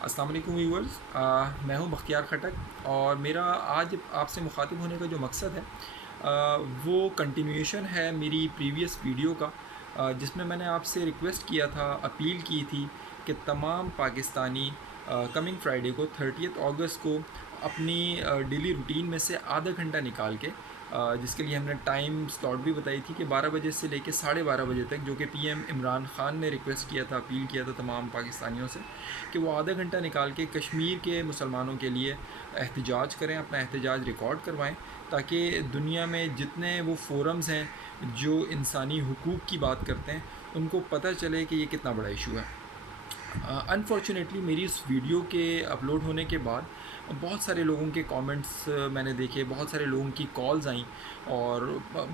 السلام علیکم ویورز، میں ہوں بختیار خٹک اور میرا آج آپ سے مخاطب ہونے کا جو مقصد ہے وہ کنٹینیویشن ہے میری پریویس ویڈیو کا، جس میں نے آپ سے ریکویسٹ کیا تھا، اپیل کی تھی کہ تمام پاکستانی کمنگ فرائیڈے کو 30 اگست کو اپنی ڈیلی روٹین میں سے آدھا گھنٹہ نکال کے، جس کے لیے ہم نے ٹائم سلاٹ بھی بتائی تھی کہ 12 بجے سے لے کے 12:30 بجے تک، جو کہ پی ایم عمران خان نے ریکویسٹ کیا تھا، اپیل کیا تھا تمام پاکستانیوں سے کہ وہ آدھا گھنٹہ نکال کے کشمیر کے مسلمانوں کے لیے احتجاج کریں، اپنا احتجاج ریکارڈ کروائیں، تاکہ دنیا میں جتنے وہ فورمز ہیں جو انسانی حقوق کی بات کرتے ہیں ان کو پتہ چلے کہ یہ کتنا بڑا ایشو ہے۔ انفارچونیٹلی میری اس ویڈیو کے اپلوڈ ہونے کے بعد بہت سارے لوگوں کے کامنٹس میں نے دیکھے، بہت سارے لوگوں کی کالز آئیں اور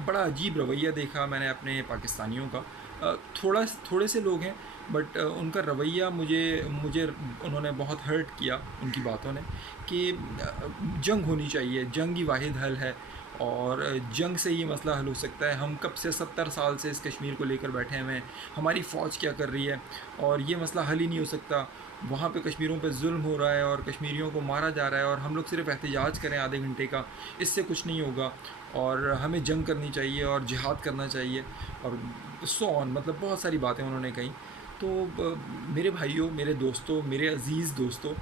بڑا عجیب رویہ دیکھا میں نے اپنے پاکستانیوں کا۔ تھوڑے سے لوگ ہیں بٹ ان کا رویہ مجھے انہوں نے بہت ہرٹ کیا ان کی باتوں نے، کہ جنگ ہونی چاہیے، جنگ ہی واحد حل ہے اور جنگ سے یہ مسئلہ حل ہو سکتا ہے۔ ہم کب سے 70 سال سے اس کشمیر کو لے کر بیٹھے ہوئے ہیں، ہماری فوج کیا کر رہی ہے اور یہ مسئلہ حل ہی نہیں ہو سکتا۔ وہاں پہ کشمیریوں پہ ظلم ہو رہا ہے اور کشمیریوں کو مارا جا رہا ہے اور ہم لوگ صرف احتجاج کریں آدھے گھنٹے کا، اس سے کچھ نہیں ہوگا اور ہمیں جنگ کرنی چاہیے اور جہاد کرنا چاہیے اور سو آن، مطلب بہت ساری باتیں انہوں نے کہیں۔ تو میرے بھائیوں، میرے دوستوں، میرے عزیز دوستوں،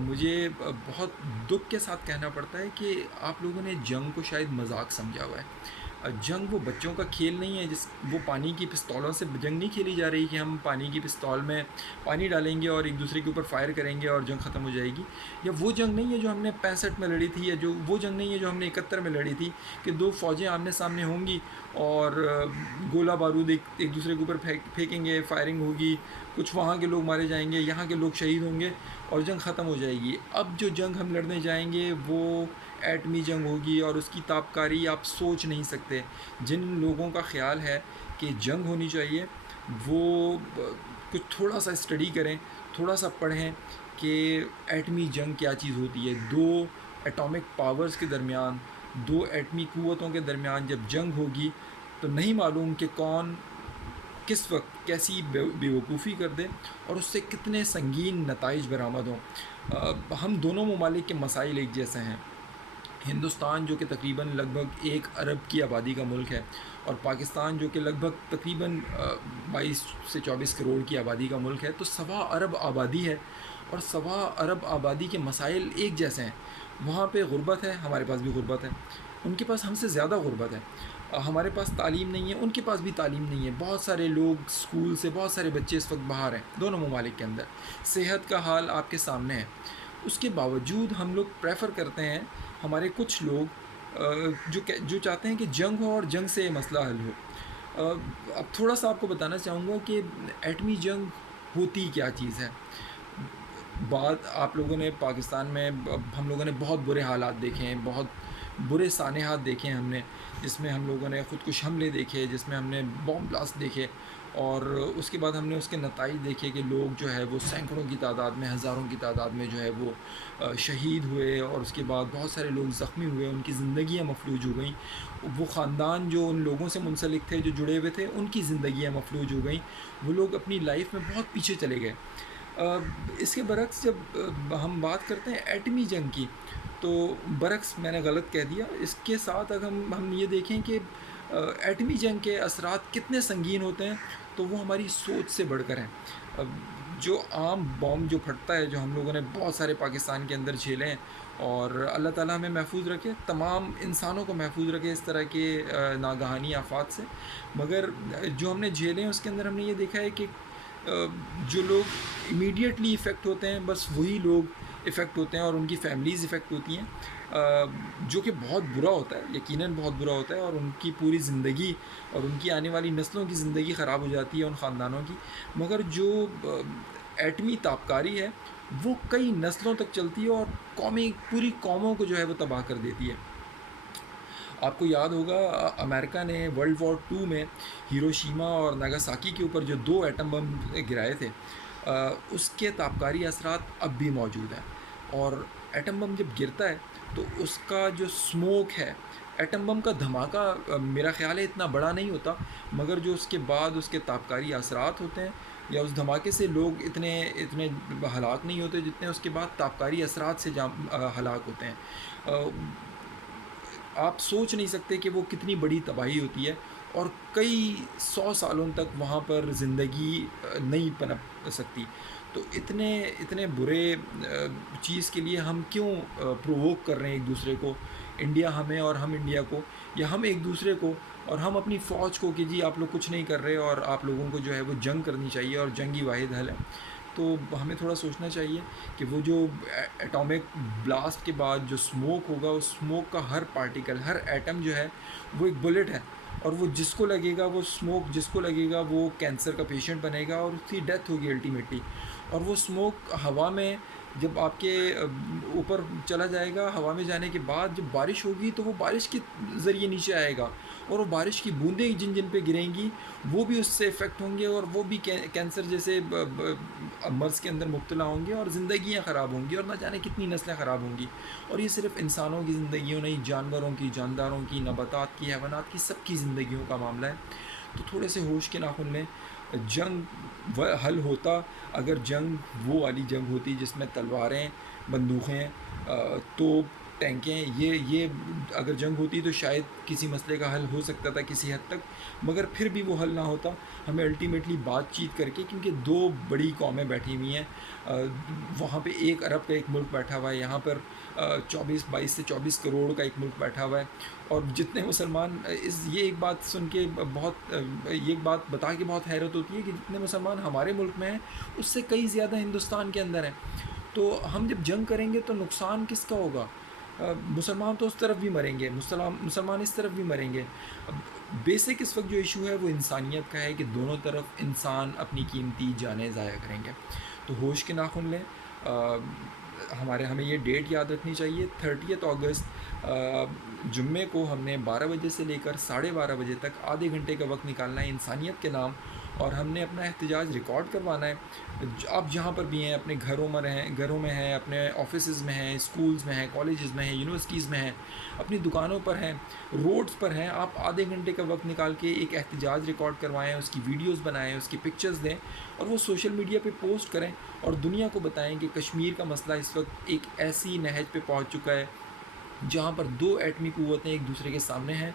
مجھے بہت دکھ کے ساتھ کہنا پڑتا ہے کہ آپ لوگوں نے جنگ کو شاید مذاق سمجھا ہوا ہے۔ جنگ وہ بچوں کا کھیل نہیں ہے، وہ پانی کی پستولوں سے جنگ نہیں کھیلی جا رہی کہ ہم پانی کی پستول میں پانی ڈالیں گے اور ایک دوسرے کے اوپر فائر کریں گے اور جنگ ختم ہو جائے گی۔ یا وہ جنگ نہیں ہے جو ہم نے 65 میں لڑی تھی، یا وہ جنگ نہیں ہے جو ہم نے 71 میں لڑی تھی کہ دو فوجیں آمنے سامنے ہوں گی اور گولہ بارود ایک دوسرے کے اوپر پھینکیں گے، فائرنگ ہوگی، کچھ وہاں کے لوگ مارے جائیں گے، یہاں کے لوگ شہید ہوں گے اور جنگ ختم ہو جائے گی۔ اب جو جنگ ہم لڑنے جائیں گے وہ ایٹمی جنگ ہوگی اور اس کی تابکاری آپ سوچ نہیں سکتے۔ جن لوگوں کا خیال ہے کہ جنگ ہونی چاہیے وہ کچھ تھوڑا سا اسٹڈی کریں، تھوڑا سا پڑھیں کہ ایٹمی جنگ کیا چیز ہوتی ہے۔ دو ایٹامک پاورز کے درمیان، دو ایٹمی قوتوں کے درمیان جب جنگ ہوگی تو نہیں معلوم کہ کون کس وقت کیسی بے وقوفی کر دے اور اس سے کتنے سنگین نتائج برآمد ہوں۔ ہم دونوں ممالک کے مسائل ایک جیسے ہیں۔ ہندوستان جو کہ تقریباً لگ بھگ 1 ارب کی آبادی کا ملک ہے اور پاکستان جو کہ لگ بھگ تقریباً 22 سے 24 کروڑ کی آبادی کا ملک ہے، تو 1.25 ارب آبادی ہے اور 1.25 ارب آبادی کے مسائل ایک جیسے ہیں۔ وہاں پہ غربت ہے، ہمارے پاس بھی غربت ہے، ان کے پاس ہم سے زیادہ غربت ہے۔ ہمارے پاس تعلیم نہیں ہے، ان کے پاس بھی تعلیم نہیں ہے۔ بہت سارے لوگ اسکول سے، بہت سارے بچے اس وقت باہر ہیں دونوں ممالک کے اندر۔ صحت کا حال آپ کے سامنے ہے۔ اس کے باوجود ہم لوگ پریفر کرتے ہیں، ہمارے کچھ لوگ جو چاہتے ہیں کہ جنگ ہو اور جنگ سے مسئلہ حل ہو۔ اب تھوڑا سا آپ کو بتانا چاہوں گا کہ ایٹمی جنگ ہوتی کیا چیز ہے۔ بات آپ لوگوں نے پاکستان میں، ہم لوگوں نے بہت برے حالات دیکھے ہیں، بہت برے سانحات دیکھے ہیں ہم نے، جس میں ہم لوگوں نے خودکش حملے دیکھے، جس میں ہم نے بام بلاسٹ دیکھے اور اس کے بعد ہم نے اس کے نتائج دیکھے کہ لوگ جو ہے وہ سینکڑوں کی تعداد میں، ہزاروں کی تعداد میں جو ہے وہ شہید ہوئے اور اس کے بعد بہت سارے لوگ زخمی ہوئے، ان کی زندگیاں مفلوج ہو گئیں۔ وہ خاندان جو ان لوگوں سے منسلک تھے، جو جڑے ہوئے تھے، ان کی زندگیاں مفلوج ہو گئیں۔ وہ لوگ اپنی لائف میں بہت پیچھے چلے گئے۔ اس کے برعکس جب ہم بات کرتے ہیں ایٹمی جنگ کی، تو برعکس میں نے غلط کہہ دیا۔ اس کے ساتھ اگر ہم یہ دیکھیں کہ ایٹمی جنگ کے اثرات کتنے سنگین ہوتے ہیں، تو وہ ہماری سوچ سے بڑھ کر ہیں۔ جو عام بام جو پھٹتا ہے، جو ہم لوگوں نے بہت سارے پاکستان کے اندر جھیلے ہیں، اور اللہ تعالیٰ ہمیں محفوظ رکھے، تمام انسانوں کو محفوظ رکھے اس طرح کے ناگہانی آفات سے، مگر جو ہم نے جھیلے ہیں اس کے اندر ہم نے یہ دیکھا ہے کہ جو لوگ امیڈیٹلی افیکٹ ہوتے ہیں، بس وہی لوگ افیکٹ ہوتے ہیں اور ان کی فیملیز افیکٹ ہوتی ہیں، جو کہ بہت برا ہوتا ہے، یقیناً بہت برا ہوتا ہے، اور ان کی پوری زندگی اور ان کی آنے والی نسلوں کی زندگی خراب ہو جاتی ہے، ان خاندانوں کی۔ مگر جو ایٹمی تابکاری ہے وہ کئی نسلوں تک چلتی ہے اور پوری قوموں کو جو ہے وہ تباہ کر دیتی ہے۔ آپ کو یاد ہوگا امریکہ نے ورلڈ وار 2 میں ہیروشیما اور ناگاساکی کے اوپر جو 2 ایٹم بم گرائے تھے، اس کے تابکاری اثرات اب بھی موجود ہیں۔ اور ایٹم بم جب گرتا ہے تو اس کا جو سموک ہے، ایٹم بم کا دھماکہ میرا خیال ہے اتنا بڑا نہیں ہوتا، مگر جو اس کے بعد اس کے تابکاری اثرات ہوتے ہیں یا اس دھماکے سے لوگ اتنے ہلاک نہیں ہوتے جتنے اس کے بعد تابکاری اثرات سے ہلاک ہوتے ہیں. آپ سوچ نہیں سکتے کہ وہ کتنی بڑی تباہی ہوتی ہے، اور کئی 100 سالوں تک وہاں پر زندگی نہیں پنپ سکتی. تو اتنے برے چیز کے لیے ہم کیوں پرووک کر رہے ہیں ایک دوسرے کو، انڈیا ہمیں اور ہم انڈیا کو، یا ہم ایک دوسرے کو اور ہم اپنی فوج کو کہ جی آپ لوگ کچھ نہیں کر رہے اور آپ لوگوں کو جو ہے وہ جنگ کرنی چاہیے اور جنگ ہی واحد حل ہے. تو ہمیں تھوڑا سوچنا چاہیے کہ وہ جو ایٹامک بلاسٹ کے بعد جو اسموک ہوگا، اس اسموک کا ہر پارٹیکل، ہر ایٹم جو ہے وہ ایک بلٹ ہے، اور وہ جس کو لگے گا، وہ اسموک جس کو لگے گا وہ کینسر کا پیشنٹ بنے گا اور اس کی ڈیتھ ہوگی الٹیمیٹلی. اور وہ اسموک ہوا میں جب آپ کے اوپر چلا جائے گا، ہوا میں جانے کے بعد جب بارش ہوگی تو وہ بارش کے ذریعے نیچے آئے گا، اور وہ بارش کی بوندیں جن جن پہ گریں گی وہ بھی اس سے افیکٹ ہوں گے، اور وہ بھی کینسر جیسے مرض کے اندر مبتلا ہوں گے، اور زندگیاں خراب ہوں گی، اور نہ جانے کتنی نسلیں خراب ہوں گی. اور یہ صرف انسانوں کی زندگیوں نہیں، جانوروں کی، جانداروں کی، نباتات کی، حیوانات کی، سب کی زندگیوں کا معاملہ ہے. تو تھوڑے سے ہوش کے ناخن لیں. جنگ حل ہوتا اگر جنگ وہ والی جنگ ہوتی جس میں تلواریں، بندوقیں، توپ، ٹینکیں، یہ اگر جنگ ہوتی تو شاید کسی مسئلے کا حل ہو سکتا تھا کسی حد تک، مگر پھر بھی وہ حل نہ ہوتا. ہمیں الٹیمیٹلی بات چیت کر کے، کیونکہ دو بڑی قومیں بیٹھی ہوئی ہیں، وہاں پہ 1 ارب کا ایک ملک بیٹھا ہوا ہے، یہاں پر 22 سے 24 کروڑ کا ایک ملک بیٹھا ہوا ہے. اور جتنے مسلمان یہ ایک بات سن کے یہ ایک بات بتا کے بہت حیرت ہوتی ہے کہ جتنے مسلمان ہمارے ملک میں ہیں اس سے کئی زیادہ ہندوستان کے اندر ہیں. تو ہم جب جنگ کریں گے تو نقصان کس کا ہوگا؟ مسلمان تو اس طرف بھی مریں گے، مسلمان اس طرف بھی مریں گے. بیسک اس وقت جو ایشو ہے وہ انسانیت کا ہے کہ دونوں طرف انسان اپنی قیمتی جانیں ضائع کریں گے. تو ہوش کے ناخن لیں. ہمیں یہ ڈیٹ یاد رکھنی چاہیے، 30 اگست جمعے کو ہم نے 12 بجے سے لے کر 12:30 بجے تک آدھے گھنٹے کا وقت نکالنا ہے انسانیت کے نام، اور ہم نے اپنا احتجاج ریکارڈ کروانا ہے. آپ جہاں پر بھی ہیں، اپنے گھروں میں ہیں، اپنے آفیسز میں ہیں، اسکولز میں ہیں، کالجز میں ہیں، یونیورسٹیز میں ہیں، اپنی دکانوں پر ہیں، روڈز پر ہیں، آپ آدھے گھنٹے کا وقت نکال کے ایک احتجاج ریکارڈ کروائیں، اس کی ویڈیوز بنائیں، اس کی پکچرز دیں، اور وہ سوشل میڈیا پہ پوسٹ کریں، اور دنیا کو بتائیں کہ کشمیر کا مسئلہ اس وقت ایک ایسی نہج پہ پہنچ چکا ہے جہاں پر 2 ایٹمی قوتیں ایک دوسرے کے سامنے ہیں.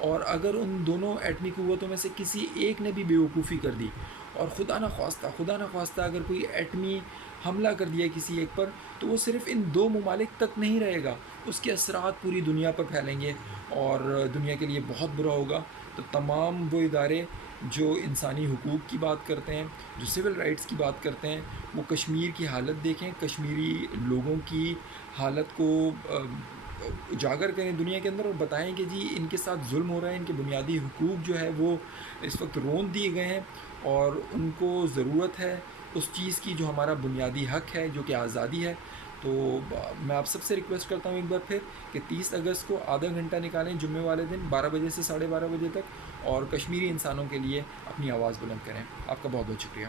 اور اگر ان دونوں ایٹمی قوتوں میں سے کسی ایک نے بھی بیوقوفی کر دی، اور خدا نہ خواستہ اگر کوئی ایٹمی حملہ کر دیا کسی ایک پر، تو وہ صرف ان 2 ممالک تک نہیں رہے گا، اس کے اثرات پوری دنیا پر پھیلیں گے، اور دنیا کے لیے بہت برا ہوگا. تو تمام وہ ادارے جو انسانی حقوق کی بات کرتے ہیں، جو سول رائٹس کی بات کرتے ہیں، وہ کشمیر کی حالت دیکھیں، کشمیری لوگوں کی حالت کو اجاگر کریں دنیا کے اندر، اور بتائیں کہ جی ان کے ساتھ ظلم ہو رہا ہے، ان کے بنیادی حقوق جو ہے وہ اس وقت رون دیے گئے ہیں، اور ان کو ضرورت ہے اس چیز کی جو ہمارا بنیادی حق ہے، جو کہ آزادی ہے. تو میں آپ سب سے ریکویسٹ کرتا ہوں ایک بار پھر کہ 30 اگست کو آدھا گھنٹہ نکالیں جمعے والے دن 12 بجے سے 12:30 بجے تک، اور کشمیری انسانوں کے لیے اپنی آواز بلند کریں. آپ کا بہت بہت شکریہ.